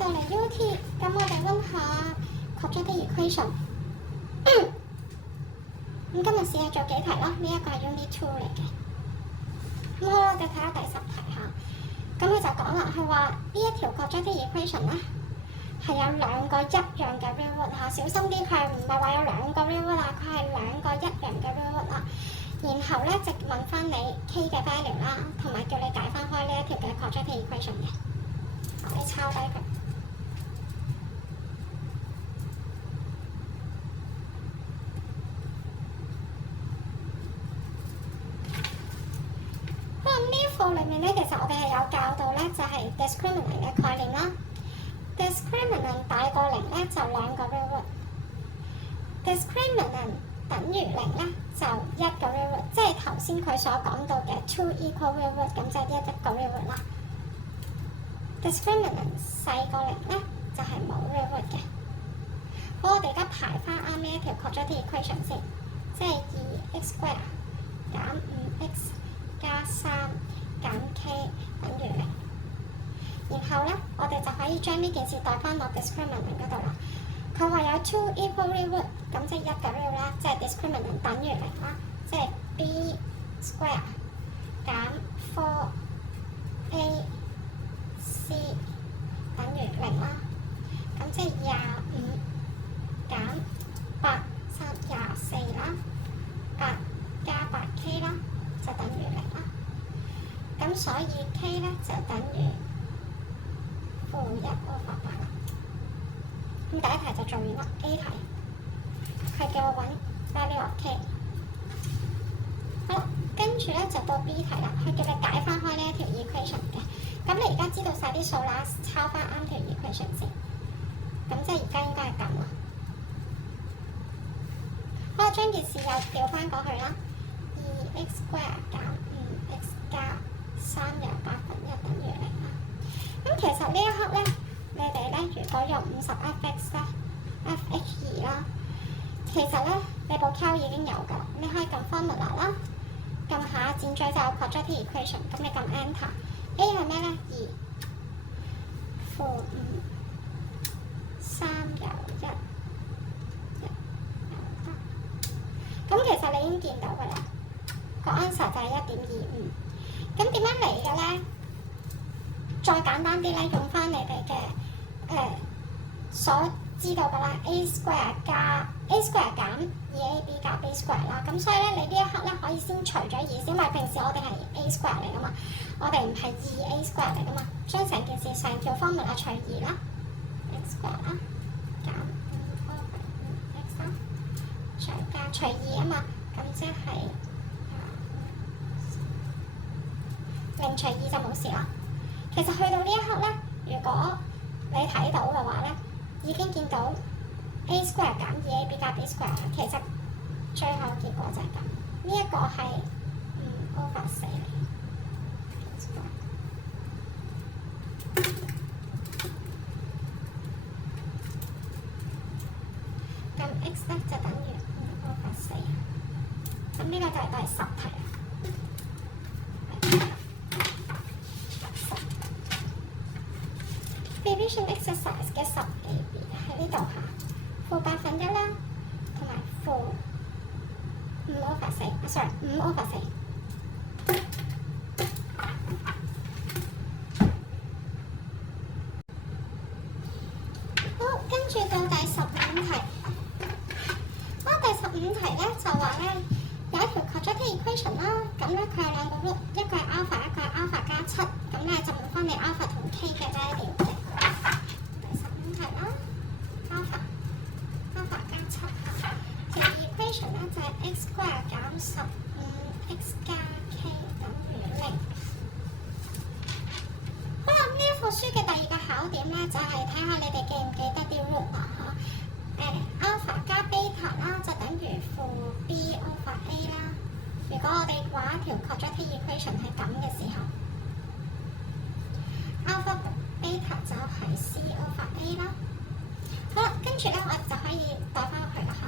就嚟 UT，咁我哋温下 quadratic equation。咁今日試下做幾題啦，呢一個係 Unit 2嚟嘅。咁好啦，我哋睇下第10題嚇。咁佢就講啦，佢話呢一條 quadratic equation 咧係有兩個一樣嘅 real root 嚇，小心啲，佢係唔係話有兩個 real root 啊？佢係兩個一樣嘅 real root 啊。然後咧就問翻你 k 嘅 value 啦，同埋叫你解翻開呢一條嘅 quadratic equation 嘅。你抄低佢。呢課裏面咧，其實我哋係有教到咧，就係 discriminant 嘅概念啦。discriminant 大過0咧，就兩個 real root。discriminant 等於0咧，就一個 real root，即係頭先佢所講到嘅 two equal real root，咁就一個 real root 啦。discriminant 細過0咧，就係冇 real root 嘅。好，我哋而家排翻啱呢一條 quadratic equation 先，即係2x square 減 5x 加3減 k 等於0。然後咧，我哋就可以將呢件事代翻落 discriminant 嗰度啦。佢話有 two equal real root， 咁即係一個 real 啦，即係 discriminant 等於0啦，即係 b square 減 4ac 等於0啦。咁即係25減8 3 24啦，8加 8k 啦，就等於0啦。咁所以 k 咧就等於-1/8啦。咁第一題就做完啦。A 題係叫我揾 value of k。好，跟住咧就到 B 題啦，佢叫你解翻開呢一條 equation 嘅。咁你而家知道晒啲數啦，抄翻啱條 equation 先。咁即係而家應該係咁啦。好，我將件事又調翻過去啦。2x square 減 5x 加3又1/8等於0啦。咁其實呢一刻咧，你哋咧如果用50fx 咧 ，fh2 啦，其實咧你部 cal 已經有㗎，你可以撳 formula 啦，撳下箭嘴就有 quadratic equation， 咁你撳 enter。A 係咩咧？2-5 3有1 1有8。咁其實你已經見到㗎啦，個 answer 就係1.25。咁點樣嚟嘅咧？再簡單啲咧，用翻你哋嘅所知道㗎啦 ，a square 減 2ab 加 b square 啦。咁所以咧，你呢一刻咧可以先除咗2先，因為平時我哋係 a square 嚟㗎嘛，我哋唔係2a square 嚟㗎嘛，將成件事成條 formula 除2啦 ，x square 啦，減5x 啦，再加除2啊嘛，咁即係0除2就冇事啦。其實去到呢一刻咧，如果你睇到嘅話咧，已經見到 a square 減 2ab 加 b square 啦。其實最後結果就係咁，呢一個係5/4嚟。咁 x 咧就等於5/4。咁呢個就係第10題啦。Division exercise 嘅10ab 喺呢度下，負1/8啦，同埋負5/4。好，跟住到第15題。第15題咧就話咧有一條 quadratic equation 啦，咁咧佢有兩個 root， 一個係 alpha， 一個係 alpha 加7，咁咧就問翻你 alpha 同 k 嘅 value 嘅。第15題啦 ，alpha 加7，條 equation 咧就係 x square 減15x 加 k 等於0。好啦，呢一課書嘅第2個考點咧就係睇下你哋記唔記得啲 root 啊嚇。alpha 加 beta 啦，就等於負 b/a 啦。如果我哋畫一條 quadratic equation 係咁嘅時候 ，alpha beta 就係 c/a 啦。好啦，跟住咧我哋就可以代翻落去啦嚇。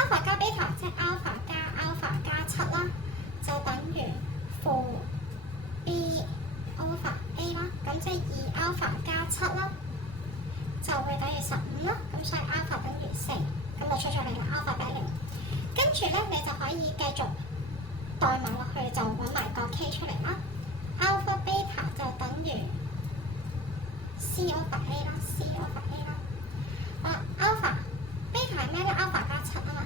alpha 加 beta 即係 alpha 加 alpha 加7啦，就等於負 b/a 啦。咁即係2alpha 加7啦。就會等於15啦。咁所以 alpha 等於4，咁就出咗嚟啦 alpha 比0。跟住咧，你就可以繼續代碼落去，就揾埋個 k 出嚟啦。alpha beta 就等於 c over a 啦 ，c over a 啦。alpha beta 係咩咧 ？alpha 加7啊嘛，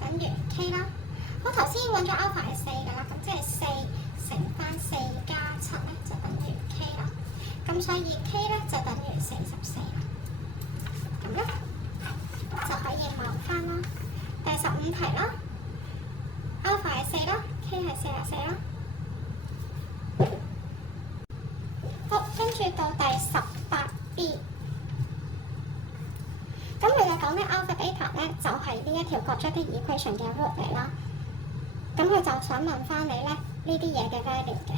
等於 k 啦。我頭先揾咗 alpha 係4㗎啦，咁即係4乘翻4加7咧就等於 k 啦。咁所以 k 咧就等於44啦。咁咧就可以望翻啦。第15題啦 ，alpha 係4啦 ，k 係44啦。好，跟住到第18B。咁佢就講咧 alpha beta 咧就係呢一條 quadratic equation 嘅 root 嚟啦。咁佢就想問翻你咧呢啲嘢嘅 value 嘅。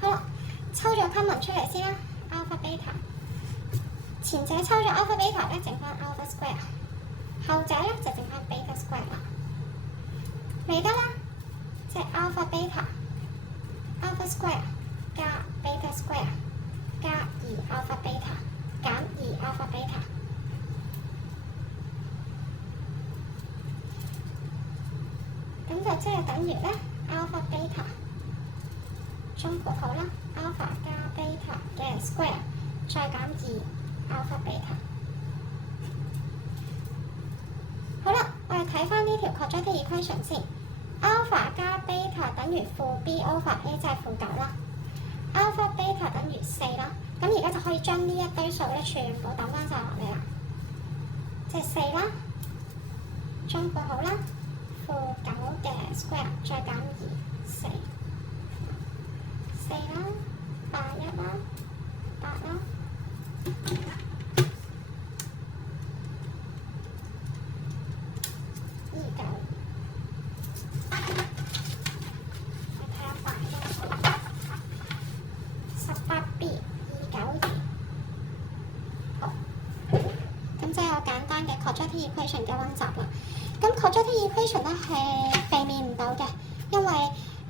好啦，抽咗 common 出嚟先啦 ，alpha beta。前者抽咗 alpha beta 咧，剩翻 alpha square。後者咧就剩翻 beta square 啦。未得啦，即係 alpha beta。alpha square 加 beta square 加2 alpha beta 減2 alpha beta， 咁就即係等於咧 alpha beta 中括號啦 alpha 加 beta 嘅 square 再減2 alpha beta。好啦，我哋睇翻呢條 quadratic equation 先。alpha 加 beta 等於負 b over a， 即係負9啦。alpha beta 等於4啦。咁而家就可以將呢一堆數咧全部抌翻晒落嚟啦。即係4啦，中括號啦，負9嘅 square 再減2 4啦，81啦，8啦。quadratic equation 嘅溫習啦，咁 quadratic equation 咧係避免唔到嘅，因為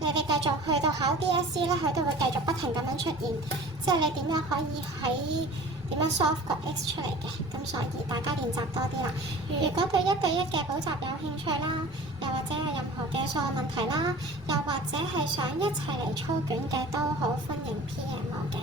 你哋繼續去到考 DSE 咧，佢都會繼續不停咁樣出現，即係你點樣可以喺點樣 solve 個 x 出嚟嘅，咁所以大家練習多啲啦。如果對1對1嘅補習有興趣啦，又或者有任何嘅數學問題啦，又或者係想一齊嚟操卷嘅，都好歡迎 PM 我嘅。